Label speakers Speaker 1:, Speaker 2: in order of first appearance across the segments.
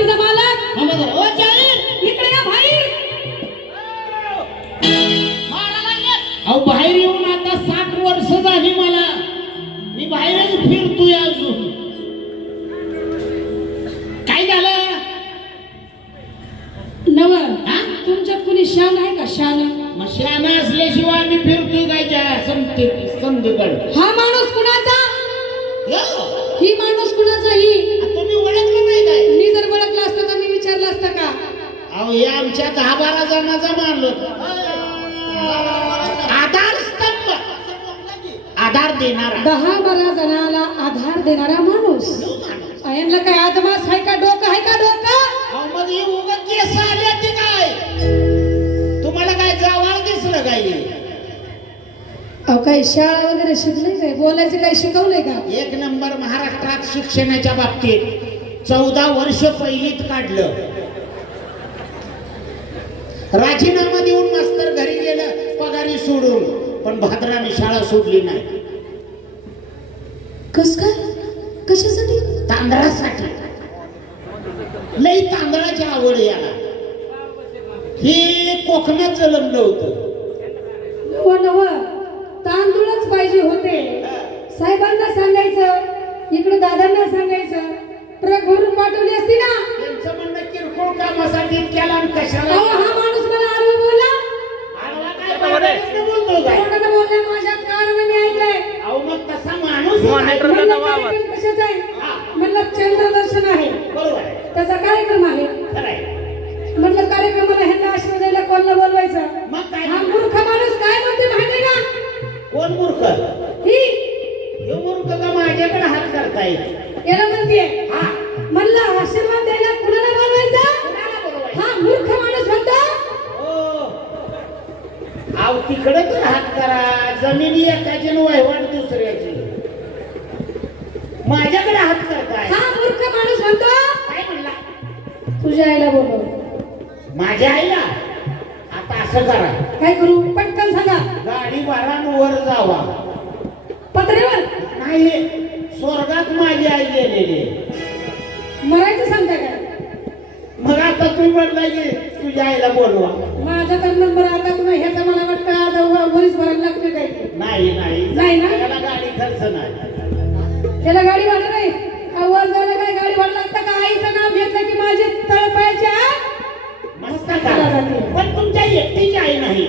Speaker 1: पार्टीचा मालक.
Speaker 2: ओ, जाहीर!
Speaker 1: इकडे या भाई
Speaker 2: अहो बाहेर येऊन आता साठ वर्ष झाली मला. मी बाहेरच फिरतोय अजून. काय झालं?
Speaker 1: नव
Speaker 2: हा?
Speaker 1: तुमच्यात कुणी शान आहे का? शान.
Speaker 2: मग शहाणा असल्याशिवाय आम्ही फिरतोय काय? त्या समते समजेकडे
Speaker 1: हा माणूस कुणाचा?
Speaker 2: हो.
Speaker 1: ही माणूस कुणाचा? ही.
Speaker 2: ओळखला
Speaker 1: असतं तर मी विचारलं असतं का?
Speaker 2: अहो हे आमच्या दहा बारा जणांचा मानलं आधार स्तंभ. आधार देणारा.
Speaker 1: दहा बारा जणाला आधार देणारा माणूस. यांना काय आदमास आहे का डोकं आहे का डोकं?
Speaker 2: अहो मग उगा केस आले ते काय? तुम्हाला काय जावाळ दिसलं काय?
Speaker 1: अहो काही शाळा वगैरे शिकले काय बोलायचं काही शिकवलंय का?
Speaker 2: एक नंबर महाराष्ट्रात शिक्षणाच्या बाबतीत. चौदा वर्ष पहिलीत काढलं. राजीनामा देऊन मास्तर घरी गेलं पगारी सोडून. पण भाद्राने शाळा सोडली नाही.
Speaker 1: कस काय? कशासाठी?
Speaker 2: तांदळासाठी. लई तांदळाची आवड याला. हे कोकणात जलमलं होतं.
Speaker 1: नव नव. तांदूळच पाहिजे होते. साहेबांना सांगायचं इकडे दादांना सांगायचं. ट्रक भरून पाठवली असती ना?
Speaker 2: त्यांचं म्हणणं किरकोळ कामासाठी केला आणि कशाला?
Speaker 1: अहो हा माणूस मला आडवं बोला
Speaker 2: आडवा काय बाहेरचं बोलतो काय?
Speaker 1: कोणाला बोलल्या माझ्या कानाने मी ऐकलंय.
Speaker 2: अहो मग तसा माणूस
Speaker 1: म्हणलं कार्यक्रम कशाचा आहे? म्हणलं चंद्रदर्शन आहे.
Speaker 2: बरोबर
Speaker 1: त्याचा कार्यक्रम आहे. म्हटलं कार्यक्रमाला ह्यांना आश्रय द्यायला कोणाला बोलवायचं?
Speaker 2: मग काय?
Speaker 1: हा मूर्ख माणूस काय म्हणते माहिती का?
Speaker 2: कोण मूर्ख?
Speaker 1: ही.
Speaker 2: मूर्ख का माझ्याकडे हात करताय?
Speaker 1: याला म्हणते
Speaker 2: अहो तिकडे तर हात करा. जमिनी एकाची वहिवाट दुसऱ्याची. माझ्याकडे हात करताय.
Speaker 1: हा मूर्ख माणूस म्हणतो?
Speaker 2: काय म्हणला?
Speaker 1: तुझ्या आईला बोलव
Speaker 2: माझ्या आईला? आता असं करा.
Speaker 1: काय करू? पटकन सांगा.
Speaker 2: गाडी वर जावा.
Speaker 1: पत्रेवर
Speaker 2: नाही स्वर्गात माझी आई गेलेली.
Speaker 1: मरायचं सांगता काय
Speaker 2: मग आता तुम्ही म्हणला की तुझ्या आईला बोलवा.
Speaker 1: माझा तर नंबर आता तुम्ही ह्याचा मला वाटतं आता व- वरीच भरायला लागते काय.
Speaker 2: नाही नाही.
Speaker 1: ना?
Speaker 2: त्याला गाडी खर्च नाही.
Speaker 1: त्याला गाडी भाडं नाही वर जायला काय गाडी भाडं लागतं? का आईचं नाव घेतलं की माझे तळपायच्या
Speaker 2: मस्त करा पण तुमच्या एकटीची आई नाही.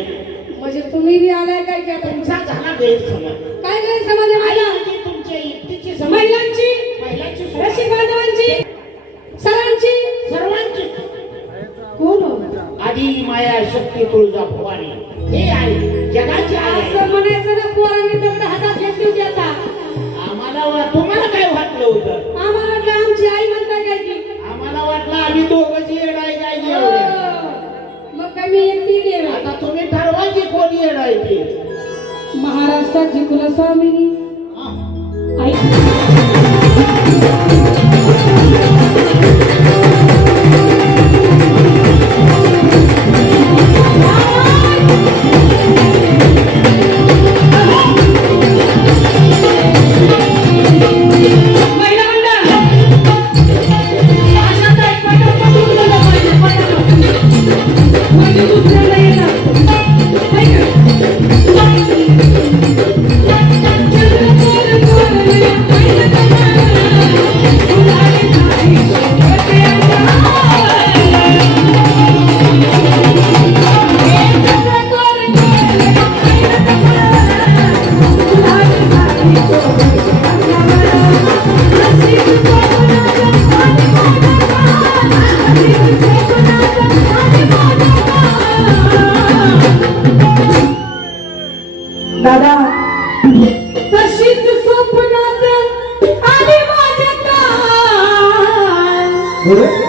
Speaker 1: म्हणजे तुम्ही बी आलाय काय की
Speaker 2: तुमचा झाला गैरसमज.
Speaker 1: काय काय समज आहे
Speaker 2: म्हणजे तुमच्या एकटीची
Speaker 1: महिलांची?
Speaker 2: महिलाची
Speaker 1: रसिक. बांधवांची?
Speaker 2: आधी माया शक्ती तुळजा भवानी हे आहे जगाची आहे.
Speaker 1: असं म्हणायचं ना पोरांनी दगड हातात घेतली होती आता.
Speaker 2: आम्हाला वा- तुम्हाला काय वाटलं होतं?
Speaker 1: आम्हाला वाटलं आमची आई म्हणताय काय की
Speaker 2: आम्हाला वाटलं आम्ही दोघंच येडाय काय
Speaker 1: हो. मग काय मी एकटी गेले
Speaker 2: आता तुम्ही ठरवा की कोण येडाय ते.
Speaker 1: महाराष्ट्राची कुलस्वामिनी
Speaker 2: हा.
Speaker 1: 뭐래?